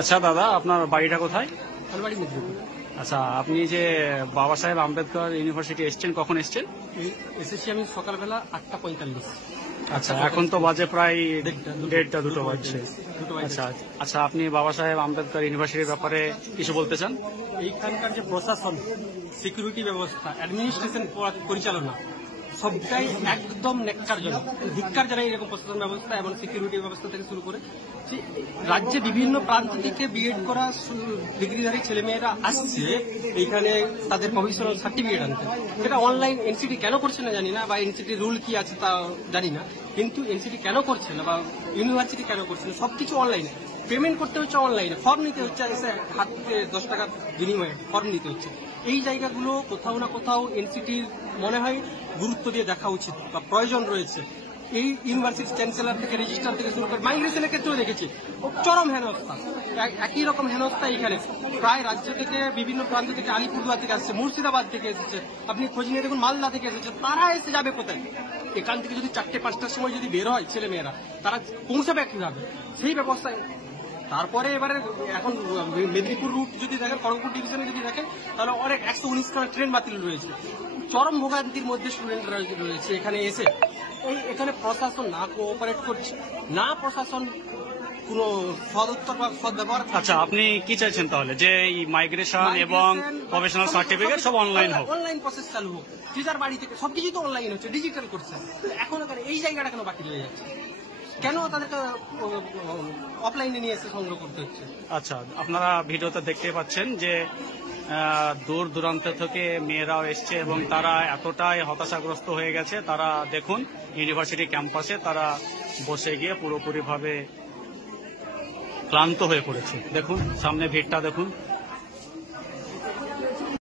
আচ্ছা দাদা, আপনার বাড়িটা কোথায়? আমার বাড়ি মেদিনীপুর। আচ্ছা, আপনি যে বাবা সাহেব আম্বেদকর ইউনিভার্সিটি এসছেন, কখন এসছেন? এসেছি আমি সকালবেলা 8:45। আচ্ছা, এখন তো বাজে প্রায় 1:30 2টো বাজছে। আচ্ছা আচ্ছা, আপনি বাবা সাহেব আম্বেদকর ইউনিভার্সিটির ব্যাপারে কিছু বলতে চান? এইখানকার যে প্রশাসন, সিকিউরিটি ব্যবস্থা, অ্যাডমিনিস্ট্রেশন পরিচালনা সবটাই একদম নেককারজনক। ধিক্কার জানাই এরকম প্রশাসন ব্যবস্থা এবং সিকিউরিটি ব্যবস্থা থেকে শুরু করে যে রাজ্যে বিভিন্ন প্রান্ত থেকে বিএড করা ডিগ্রিধারী ছেলেমেয়েরা আসছে এইখানে তাদের প্রফেশনাল সার্টিফিকেট আনতে। সেটা অনলাইন এনসিটি কেন করছে না জানি না, বা এনসিটির রুল কি আছে তা জানি না, কিন্তু এনসিটি কেন করছে না বা ইউনিভার্সিটি কেন করছে না, সবকিছু অনলাইনে। পেমেন্ট করতে হচ্ছে অনলাইনে, ফর্ম নিতে হচ্ছে, এসে হাতে 10 টাকার বিনিময়ে ফর্ম নিতে হচ্ছে। এই জায়গাগুলো কোথাও না কোথাও এনসিটির মনে হয় গুরুত্ব দিয়ে দেখা উচিত বা প্রয়োজন রয়েছে। এই ইউনিভার্সিটি চ্যান্সেলর থেকে রেজিস্ট্রার থেকে শুরু করে মাইগ্রেশনের ক্ষেত্রেও দেখেছি চরম হেনস্থা। একই রকম হেনস্থা এখানে প্রায় রাজ্য থেকে বিভিন্ন প্রান্ত থেকে, আলিপুরদুয়ার থেকে আসছে, মুর্শিদাবাদ থেকে এসেছে, আপনি খোঁজ নিয়ে দেখুন মালদা থেকে এসেছে। তারা এসে যাবে কোথায়? এখান থেকে যদি 4টে-5টার সময় যদি বের হয় ছেলেমেয়েরা, তারা পৌঁছাবে কিভাবে? সেই ব্যবস্থায় তারপরে এবারে এখন মেদিনীপুর রুট যদি দেখেন, খড়গপুর ডিভিশনে যদি দেখেন, তাহলে অনেক 119 খানা ট্রেন বাতিল রয়েছে। চরম ভোগান্তির মধ্যে স্টুডেন্টরা রয়েছে এখানে এসে। এখানে প্রশাসন না কোঅপারেট করছে, না প্রশাসন কোনো সদুত্তর বা সদ্ব্যবহার। আচ্ছা, আপনি কি চাইছেন তাহলে? যে এই মাইগ্রেশন এবং প্রফেশনাল সার্টিফিকেট সব অনলাইন হোক, অনলাইন প্রসেস চালু হোক, যে যার বাড়ি থেকে সবকিছুই তো অনলাইন হচ্ছে, ডিজিটাল করছে। এখন এই জায়গাটা কেন বাকি রয়ে যাচ্ছে? কেন তাদেরকে অফলাইনে নিয়ে এসে সংগ্রহ করতে হচ্ছে? আচ্ছা, আপনারা ভিডিওতে দেখতে পাচ্ছেন যে দূর দূরান্ত থেকে মেয়েরাও এসছে এবং তারা এতটাই হতাশাগ্রস্ত হয়ে গেছে। তারা দেখুন ইউনিভার্সিটি ক্যাম্পাসে তারা বসে গিয়ে পুরোপুরিভাবে ক্লান্ত হয়ে পড়েছে। দেখুন সামনে ভিড়টা দেখুন।